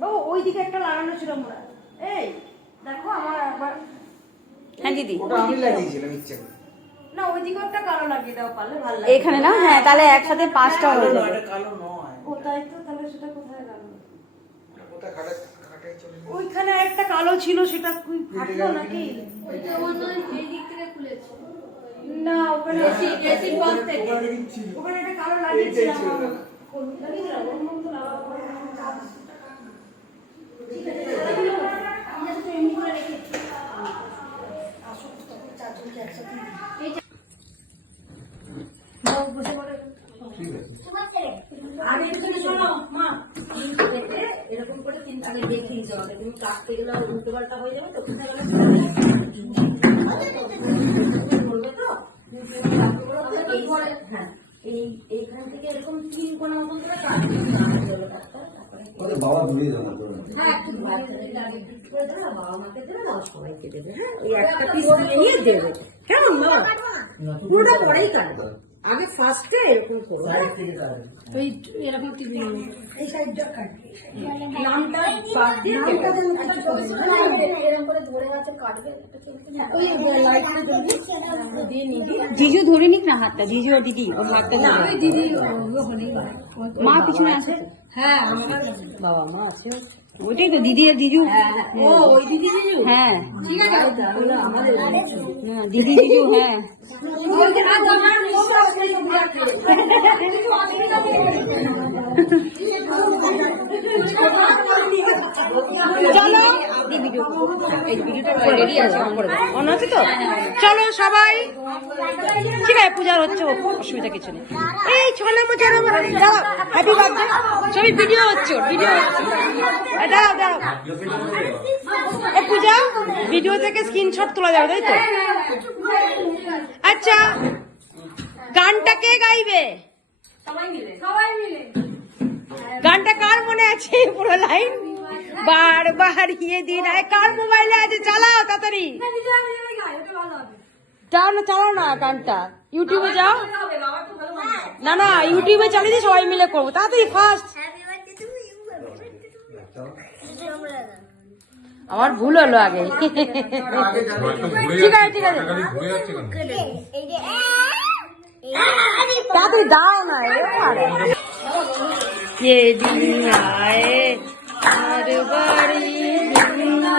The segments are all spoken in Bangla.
বাবু ওই দিকে একটা লাগানো ছিল মোড়া এই দেখো আমার একবার হ্যাঁ দিদি ওটা আমি লাগিয়েছিলাম ইচ্ছে করে না ওই দিকে একটা কালো লাগিয়ে দাও পারলে ভালো লাগে এখানে না হ্যাঁ তাহলে একসাথে পাঁচটা হয়ে কালো যাবে নয়, এটা কালো নয় ও তো তাহলে সেটা কোথায় গেল ওটা কোথায় খাটে চলে ওইখানে একটা কালো ছিল সেটা ফাটলো নাকি না ওখানে ওখানে একটা কালো লাগিয়েছিলাম লাগিয়েছিলাম ওর মধ্যে লাগাবো। আগে তুমি শোনো মা তিনটে পেতে এরকম করে তিনটে আগে হবে। তুমি কাটতে গেলে আর উল্টো পাল্টা হয়ে যাবে তো কোথায় গেলে বলবে তো? হ্যাঁ এই এইখান থেকে এরকম তিন কোনা মতন করে কাটবে তারপরে বাবা দূরে যাবে হ্যাঁ একটু বাচ্চাদেরকে আগে একটু করে দেবে বাবা মাকে দেবে আর সবাইকে দেবে হ্যাঁ? ওই একটা পিস নিয়ে দেবে। কেমন মা? পুরোটা পরেই কাটবে। আগে ফার্স্টে এরকম করো হ্যাঁ? ওই এরকম টিভি এই সাইডটা কাটবে নামটা নামটা যেন কিছু এরকম করে ধরে আছে কাটবে। ওই লাইটটা দিয়ে নিবি। জিজু ধরে নিক না হাতটা জিজু আর দিদি ওর হাতটা ধরে নিক। দিদি মা পিছনে আছে? হ্যাঁ বাবা মা আছে। ওইটাই তো দিদি আর জিজু হ্যাঁ ও ওই দিদি দিদি হ্যাঁ। ঠিক আছে আমাদের। হ্যাঁ, দিদি জিজু হ্যাঁ। চলো অন আছে তো? চলো সবাই। ঠিক আছে পূজার হচ্ছে অসুবিধা কিছু নেই। এই ছ নম্বর চার নম্বর দাঁড়াও হ্যাপি বার্থডে ছবি ভিডিও হচ্ছে ভিডিও হচ্ছে। দাঁড়াও দাঁড়াও। পূজা ভিডিও থেকে স্ক্রিনশট তোলা যাবে, তাই তো? আচ্ছা। গানটা কে গাইবে? গানটা কার মনে আছে? পুরো লাইন? বারবার ইয়ে দিন আরে কার মোবাইলে আছে? চালাও তাড়াতাড়ি। যাও না চালাও না গানটা। ইউটিউবে যাও। না না ইউটিউবে চালিয়ে দিয়ে সবাই মিলে করব। তাড়াতাড়ি ফার্স্ট আমার ভুল হলো আগে। ঠিক আছে ঠিক আছে। क्या तू दाए ना ये ये दुनिया है हर बड़ी दुनिया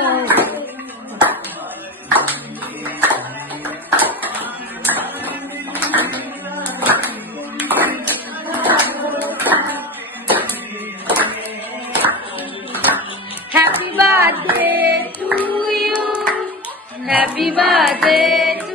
Happy birthday to you. Happy birthday to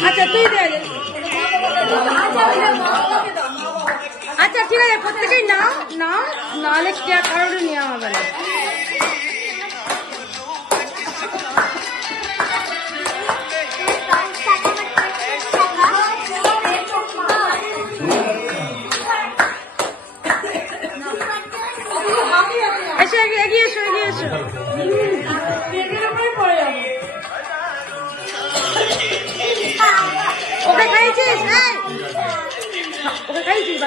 আচ্ছা তুই দে। আচ্ছা ঠিক আছে প্রত্যেকেই না না নাহলে কারোর নেওয়া হবে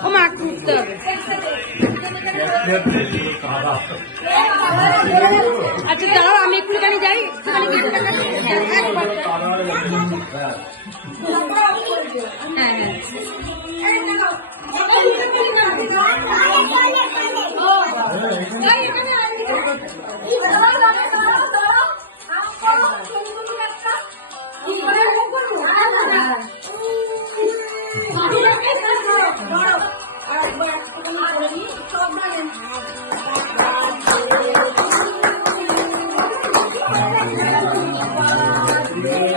ও মা উঠতে হবে আচ্ছা দাঁড়াও আমি একটুখানি যাই। হ্যাঁ। হ্যাঁ হ্যাঁ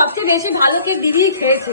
সবচেয়ে বেশি ভালো কেক দিদি খেয়েছে?